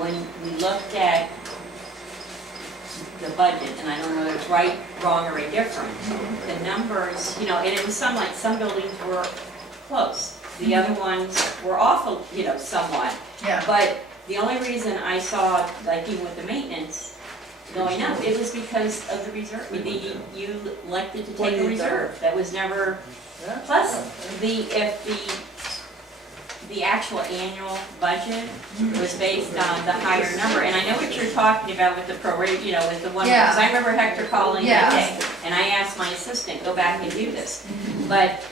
when we looked at the budget, and I don't know if it's right, wrong, or indifferent, the numbers, you know, and it was some buildings were close. The other ones were awful, you know, somewhat. Yeah. But the only reason I saw, like even with the maintenance going up, it was because of the reserve. You elected to take a reserve. That was never, plus the actual annual budget was based on the higher number. And I know what you're talking about with the prorate, you know, with the one, because I remember Hector calling that day. And I asked my assistant, go back and do this. But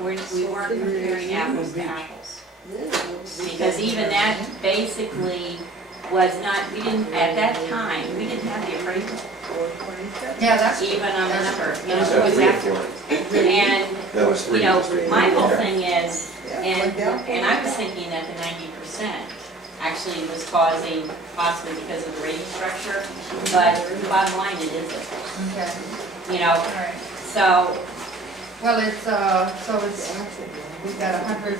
we weren't comparing apples to apples. Because even that basically was not, we didn't, at that time, we didn't have the appraisal. Yeah, that's. Even on the number, you know, it was afterwards. And, you know, my whole thing is, and I was thinking that the 90% actually was causing, possibly because of the rating structure, but the bottom line, it isn't. Okay, You know, all right. so, Well, it's, we've got 100,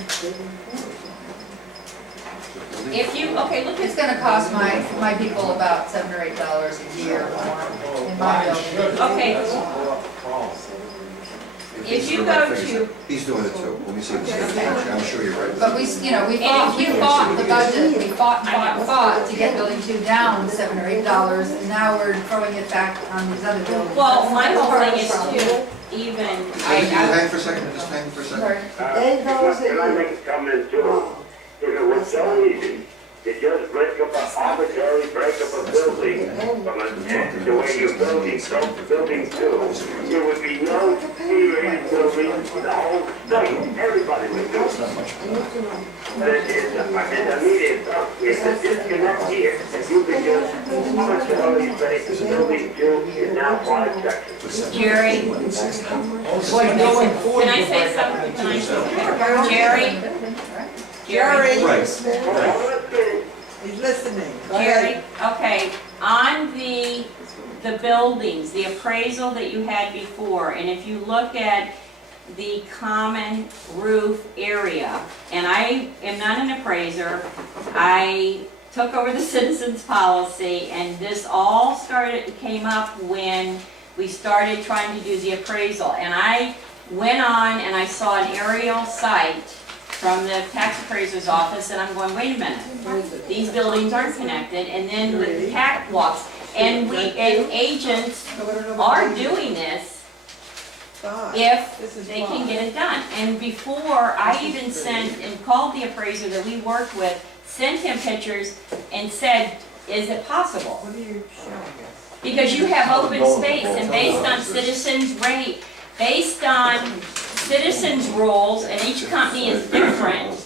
if you, okay, look it's at, gonna cost my people about $7 or $8 a year more in my building. okay, if you go to, He's doing it too. Let me see this. I'm sure you're right. But we fought the budget, we fought to get building 2 down $7 or $8, and now we're throwing it back on these other buildings. well, my whole thing is too, even, Hang for a second, just hang for a second. Sorry. Can I make a comment too? If it was so easy to just break up arbitrary break up a building from the way you're building, buildings do, there would be no E-rated building for the whole state. Everybody would do it. But it's a disconnect here. If you could just arbitrarily break the building do is now 5 sections. Jerry, can I say something? Can I say, Jerry? Jerry? Right. He's listening. Jerry, okay, on the buildings, the appraisal that you had before, and if you look at the common roof area, and I am not an appraiser, I took over the citizens policy, and this all came up when we started trying to do the appraisal, and I went on and I saw an aerial site from the tax appraiser's office, and I'm going, wait a minute, these buildings aren't connected, and then the catwalks, and agents are doing this if they can get it done. And before, I even sent and called the appraiser that we worked with, sent him pictures and said, is it possible? What are you showing us? Because you have open space, and based on citizens' rate, based on citizens' rules, and each company is different,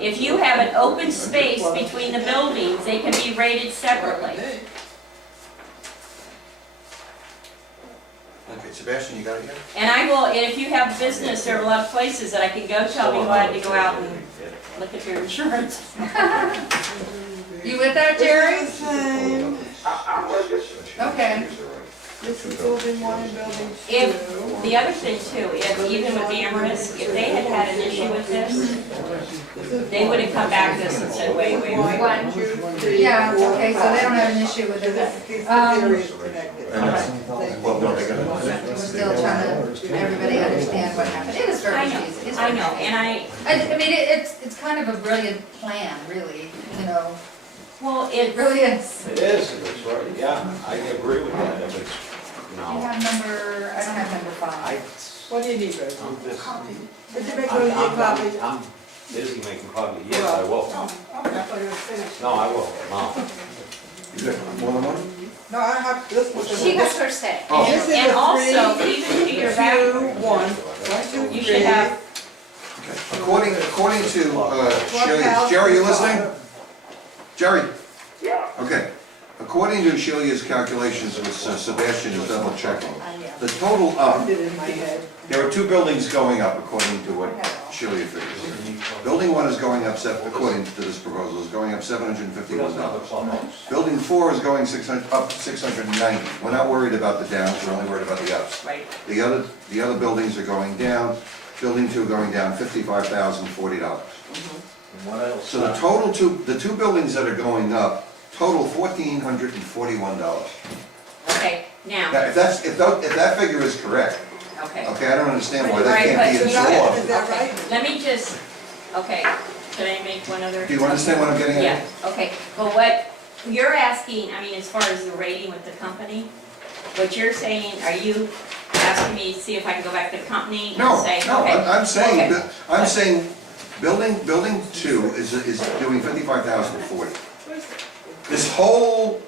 if you have an open space between the buildings, they can be rated separately. Okay, Sebastian, you got it here? And I will, and if you have business, there are a lot of places that I can go to, I'll be glad to go out and look at your insurance. You with that, Jerry? Same. I'm with it. Okay. This is building 1 and building 2. If, the other thing too, if even with Amherst, if they had had an issue with this, they would have come back to us and said, wait. 1, 2, 3. Yeah, okay, so they don't have an issue with it. These areas connected. Well, no, they got We're still trying to, everybody understand what happened. It is I very know, easy. It's I very know, easy. and I mean, it's kind of a brilliant plan, really, you know, well, it really is. It is, if it's right, yeah, I agree with that, if it's, you You know, have number, I don't have number 5. What do you need, Rose? I'm just, Did you make one of your copies? I'm busy making coffee, yes, I will. I thought you were finished. No, I will, no. You got more than one? No, I have this one. she has her say. Oh. This is And a also, 3, even to your 2, back, 1. 1, 2, 3. you should have, Okay. According to Sheila, Jerry, you listening? Jerry? Yeah. Okay. According to Shelia's calculations, which Sebastian is double checking, the total up, Did it in my head. there are 2 buildings going up according to what Shelia figures. Building 1 is going up, according to this proposal, is going up Who doesn't have a $751. clubhouse? Building 4 is going up 690. We're not worried about the downs, we're only worried about the ups. right, The other buildings are going down. Building 2 going down $55,040. And what else? So the total the 2 buildings that are going up total $1,441. Okay, Now, now, if that figure is correct, okay. okay, I don't understand why that Right, can't be but- absorbed. Is that Okay, right? let me just, okay, can I make one other? Do you understand what I'm getting at? Yeah, okay, but what you're asking, I mean, as far as the rating with the company, what you're saying, are you asking me to see if I can go back to the company and No, say, no, okay? I'm saying, okay. I'm saying, building 2 is doing 55,040. This whole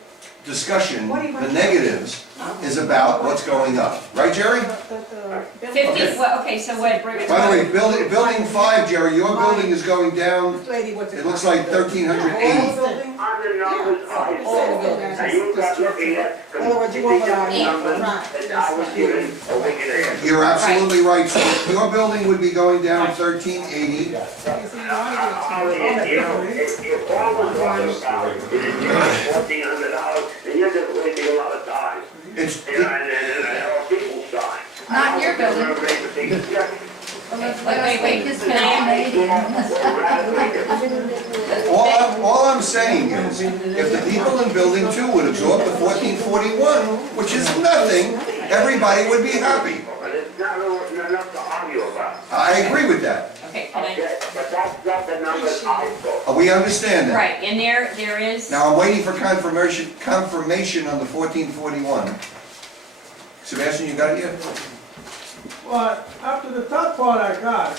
discussion, the negatives, is about what's going up, right, Jerry? 50, well, okay, so what? By the way, building 5, Jerry, your building is going down, This lady wants to. it looks like 1,380. On the numbers I saw, now you got looking at In other words, you want what I the numbers want. that I was given a week and a half. You're absolutely right, so your building would be going down 1,380. You know, if all we're talking about is $1,400, then you're just wasting a lot of time. It's, And other people's time. Not your building. Wait, can I, all I'm saying is, if the people in building 2 would absorb the 1441, which is nothing, everybody would be happy. But it's not enough to argue about. I agree with that. okay, can I, Okay, but that's not the numbers I saw. We understand that. right, and there is, Now, I'm waiting for confirmation on the 1441. Sebastian, you got it yet? Well, after the top part I got,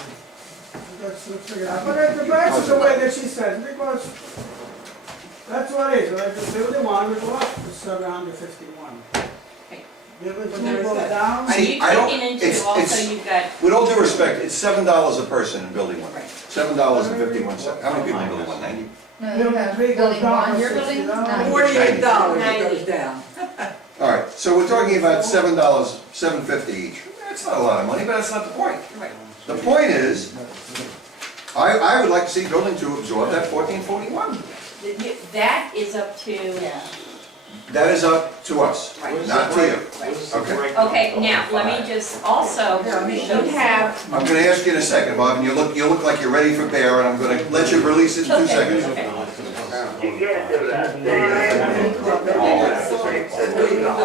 let's figure it out. But the rest is the way that she says, because that's what it is, like the building one would go up to 751. Building two goes down. are See, you I don't- taking it's- into also it's- you've got, With all due respect, it's $7 a person in building 1. Right. $7.51. How many people in building 1? 90? No, you have building one, your building, nine. $48 it goes down. All right, so we're talking about $7, $7.50 each. That's not a lot of money, but that's not the point. right, The point is, I would like to see building 2 absorb that 1441. that is up to, That is up to us, Right. not to you. Where's Okay. okay, now, let me just also, you have, I'm gonna ask you in a second, Bob, and you look like you're ready for bear, and I'm gonna let you release it in 2 seconds. okay, You can't do that.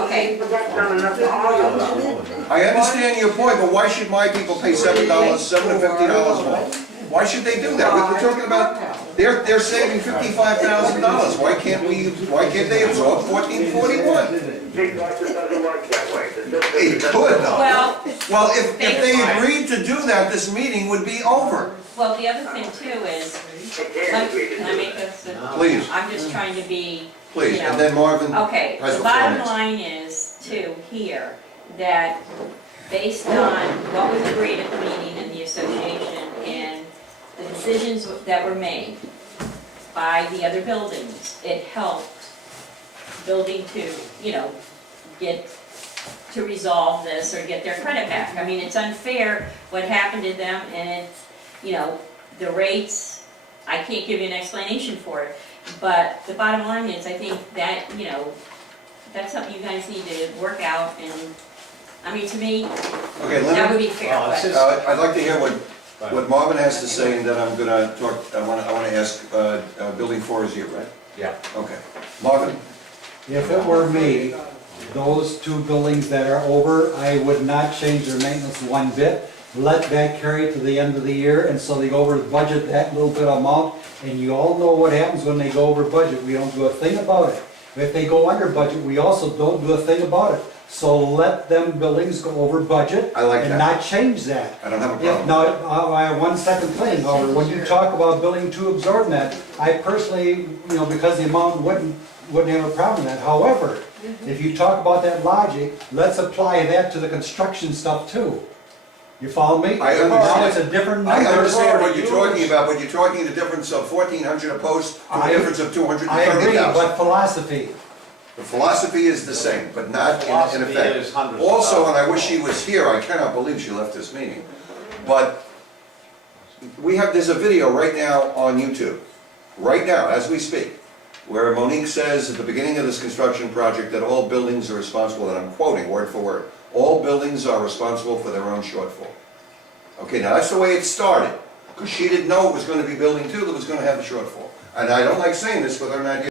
okay, But that's not enough to argue about. I understand your point, but why should my people pay $7, $750 more? Why should they do that? We're talking about, they're saving $55,000. Why can't they absorb 1441? Because it doesn't work that way. The system It could though. well, Well, if they agreed to do that, this meeting would be over. well, the other thing too is, can I make this, Please, I'm just trying to be, please, you know, and then Marvin. okay, has the the bottom next. line is too, here, that based on what was agreed at the meeting in the association and the decisions that were made by the other buildings, it helped building to, get to resolve this or get their credit back. I mean, it's unfair what happened to them and it's, the rates, I can't give you an explanation for it. But the bottom line is, I think that, that's something you guys need to work out and, I mean, to me, Okay, that let would me, be fair, Well, it's but, just- I'd like to hear what Marvin has to say, and then I'm gonna talk, I wanna ask, Building 4 is you, right? Yeah. Okay. Marvin? If it were me, those 2 buildings that are over, I would not change their maintenance one bit. Let that carry to the end of the year, and so they go over the budget, that little bit amount, and you all know what happens when they go over budget. We don't do a thing about it. If they go under budget, we also don't do a thing about it. So let them buildings go over budget. I like and that. not change that. I don't have a Yeah, problem. now, I have one second thing, however, when you talk about building 2 absorbing that, I personally, because the amount wouldn't have a problem with that. However, if you talk about that logic, let's apply that to the construction stuff too. You follow me? I understand. Now it's a different I number. understand what you're talking about, but you're talking the difference of 1,400 a post to a difference of I agree, 230,000. but philosophy. The philosophy is the same, but not in Philosophy effect. is hundreds of Also, and I thousands. wish she was here, I cannot believe she left this meeting, but there's a video right now on YouTube, right now, as we speak, where Monique says at the beginning of this construction project that all buildings are responsible, and I'm quoting word for word, all buildings are responsible for their own shortfall. Okay, now that's the way it started, because she didn't know it was going to be building 2 that was going to have the shortfall. And I don't like saying this, but I'm not